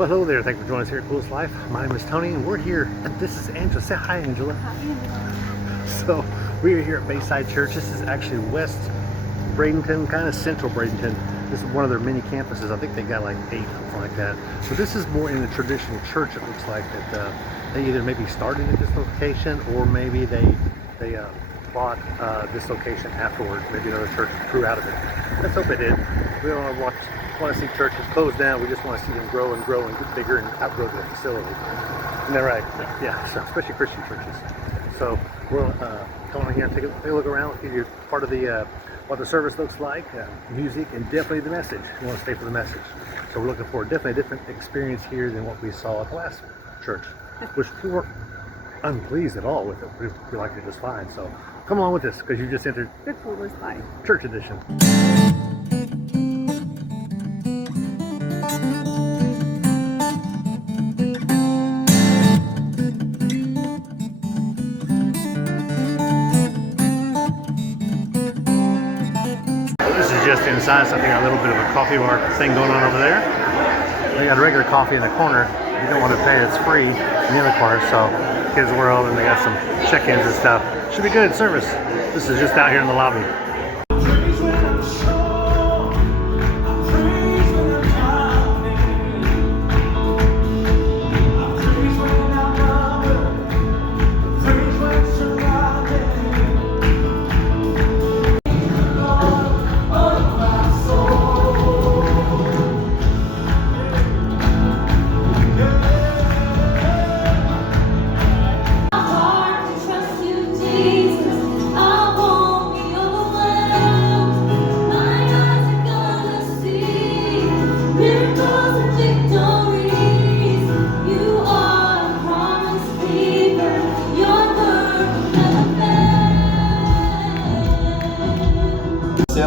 Well, hello there. Thank you for joining us here at Coolest Life. My name is Tony, and we're here. And this is Angela. Say hi, Angela. Hi. So, we are here at Bayside Church. This is actually West Bradenton, kind of central Bradenton. This is one of their mini campuses. I think they got like 8, something like that. But this is more in the traditional church. It looks like that they either maybe started at this location or maybe they bought this location afterwards. Maybe another church grew out of it. Let's hope they did. We don't want to see churches close down. We just want to see them grow and grow and get bigger and outgrow the facility. Isn't that right? Yeah, so especially Christian churches. So we'll come on here and take a look around, give you part of the what the service looks like, music, and definitely the message. You want to stay for the message. So we're looking for definitely a different experience here than what we saw at the last church, which we weren't unpleased at all with it. We liked it just fine. So come along with us because you just entered The Coolest Life Church Edition. Just inside, so I got a little bit of a coffee bar thing going on over there. They got regular coffee in the corner. If you don't want to pay, it's free in the other corner. So Kids World, and they got some check-ins and stuff. Should be good service. This is just out here in the lobby.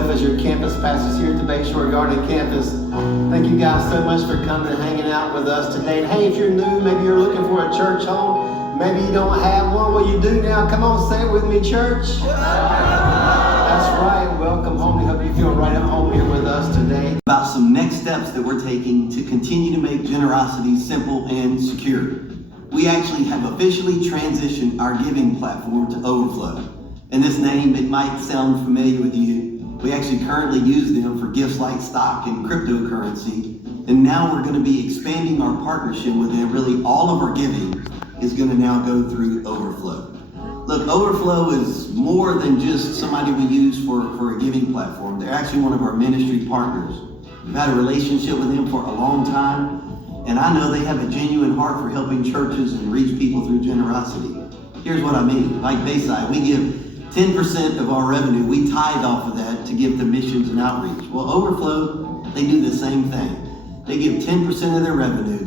As your campus pastors here at the Bayshore Garden campus. Thank you guys so much for coming and hanging out with us today. And hey, if you're new, maybe you're looking for a church home, maybe you don't have one, well you do now. Come on, say it with me, church. That's right, welcome home. We hope you feel right at home here with us today. About some next steps that we're taking to continue to make generosity simple and secure. We actually have officially transitioned our giving platform to Overflow. And this name, it might sound familiar with you. We actually currently use them for gifts like stock and cryptocurrency. And now we're going to be expanding our partnership with them. Really, all of our giving is going to now go through Overflow. Look, Overflow is more than just somebody we use for a giving platform. They're actually one of our ministry partners. We've had a relationship with them for a long time. And I know they have a genuine heart for helping churches and reach people through generosity. Here's what I mean. Like Bayside, we give 10% of our revenue, we tithe off of that to give to missions and outreach. Well, Overflow, they do the same thing. They give 10% of their revenue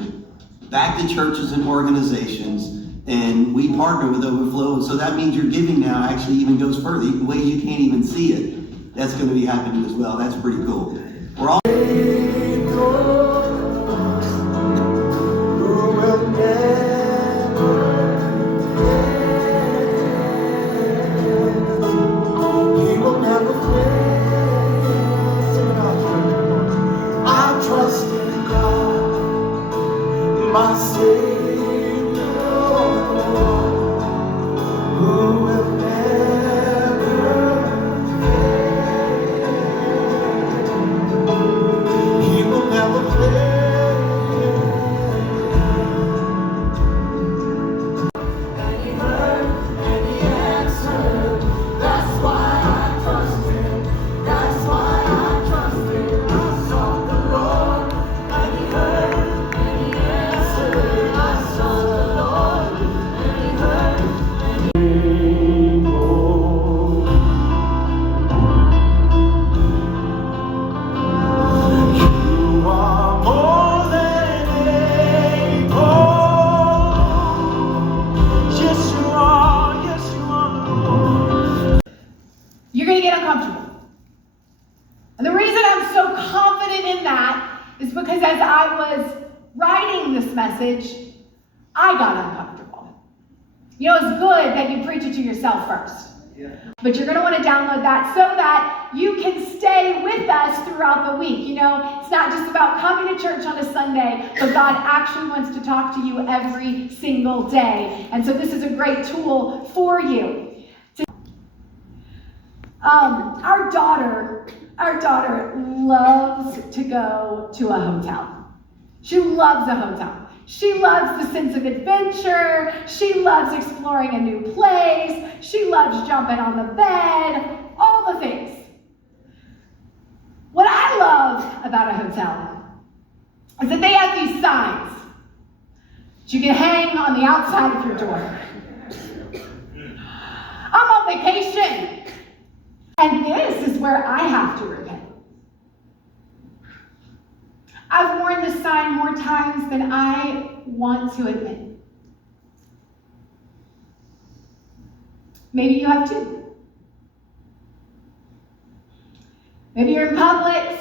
back to churches and organizations, and we partner with Overflow, so that means your giving now actually even goes further, in ways you can't even see it. That's going to be happening as well. That's pretty cool. We're all because as I was writing this message, I got uncomfortable. You know, it's good that you preach it to yourself first. But you're going to want to download that so that you can stay with us throughout the week. You know, it's not just about coming to church on a Sunday, but God actually wants to talk to you every single day. And so this is a great tool for you. Our daughter loves to go to a hotel. She loves a hotel. She loves the sense of adventure. She loves exploring a new place. She loves jumping on the bed, all the things. What I love about a hotel is that they have these signs that you can hang on the outside of your door. I'm on vacation. And this is where I have to repent. I've worn this sign more times than I want to admit. Maybe you have too. Maybe you're in Publix.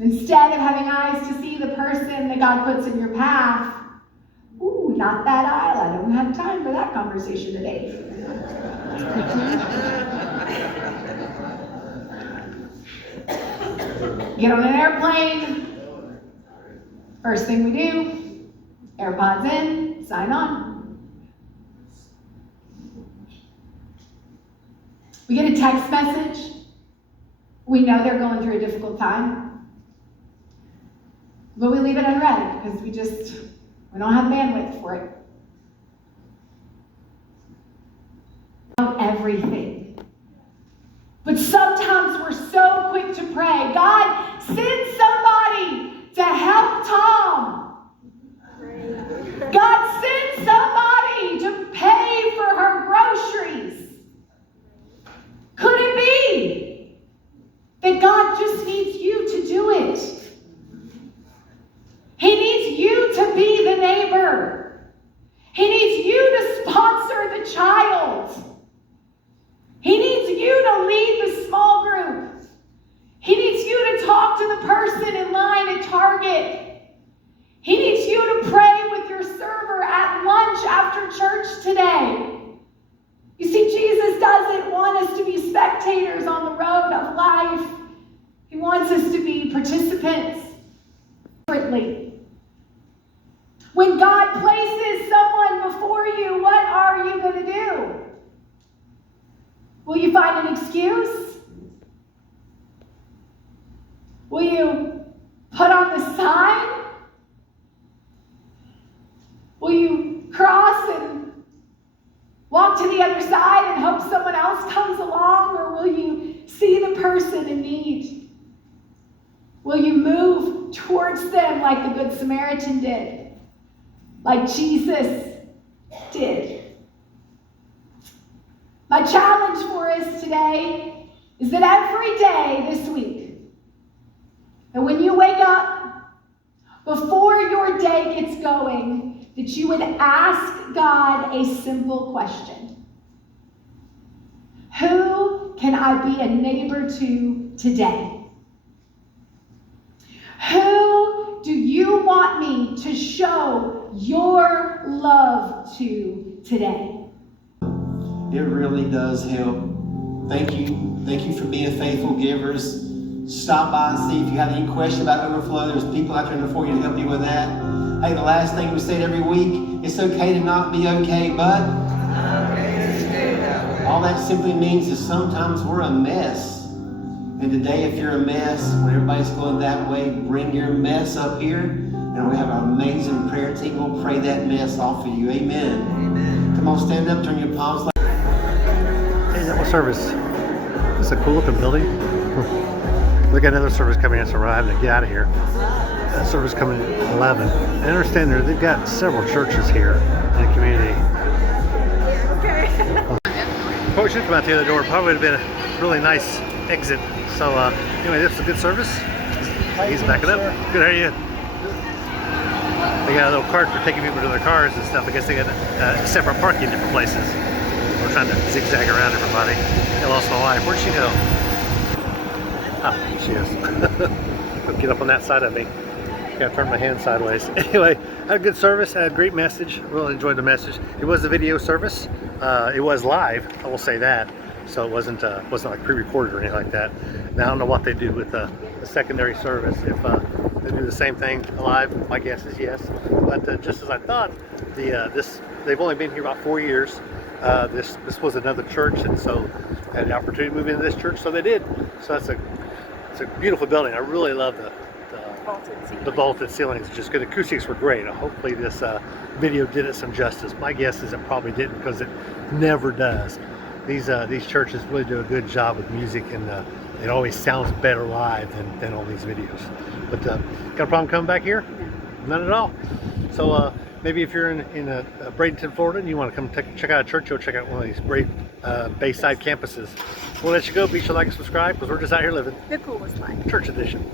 Instead of having eyes to see the person that God puts in your path, ooh, not that aisle. I don't have time for that conversation today. Get on an airplane. First thing we do, AirPods in, sign on. We get a text message. We know they're going through a difficult time. But we leave it unread because we don't have bandwidth for it. Everything. But sometimes we're so quick to pray, God, send somebody to help Tom. God, send somebody to pay for her groceries. Could it be that God just needs you to do it? He needs you to be the neighbor. He needs you to sponsor the child. He needs you to lead the small group. He needs you to talk to the person in line at Target. He needs you to pray with your server at lunch after church today. You see, Jesus doesn't want us to be spectators on the road of life. He wants us to be participants. When God places someone before you, what are you going to do? Will you find an excuse? Will you put on the sign? Will you cross and walk to the other side and hope someone else comes along? Or will you see the person in need? Will you move towards them like the Good Samaritan did? Like Jesus did? My challenge for us today is that every day this week, that when you wake up, before your day gets going, that you would ask God a simple question. Who can I be a neighbor to today? Who do you want me to show your love to today? It really does help. Thank you. Thank you for being faithful givers. Stop by and see if you have any question about overflow. There's people out there for you to help you with that. Hey, the last thing we say every week, it's okay to not be okay, but all that simply means is sometimes we're a mess. And today, if you're a mess, when everybody's going that way, bring your mess up here, and we have an amazing prayer team. We'll pray that mess off of you. Amen. Amen. Come on, stand up, turn your palms. Hey, that was service. This is a cool looking building. We got another service coming in, so we're having to get out of here. Service coming at 11. I understand they've got several churches here in the community. Probably we should come out the other door. Probably would have been a really nice exit. So anyway, this is a good service. He's backing up. Good, how are you? They got a little cart for taking people to their cars and stuff. I guess they got separate parking in different places. We're trying to zigzag around everybody. I lost my wife. Where'd she go? Ah, she is. Get up on that side of me. Gotta turn my hand sideways. Anyway, had a good service, had a great message. Really enjoyed the message. It was a video service. It was live, I will say that. So it wasn't like pre-recorded or anything like that. Now I don't know what they do with the secondary service. If they do the same thing live, my guess is yes. But just as I thought, they've only been here about 4 years. This was another church, and so I had the opportunity to move into this church, so they did. So it's a beautiful building. I really love the vaulted ceilings. Just good. Acoustics were great. Hopefully this video did it some justice. My guess is it probably didn't, because it never does. These churches really do a good job with music, and it always sounds better live than on these videos. But got a problem coming back here? None at all. So maybe if you're in Bradenton, Florida, and you want to come check out a church, you'll check out one of these great Bayside campuses. We'll let you go. Be sure to like and subscribe, because we're just out here living The coolest life. church edition.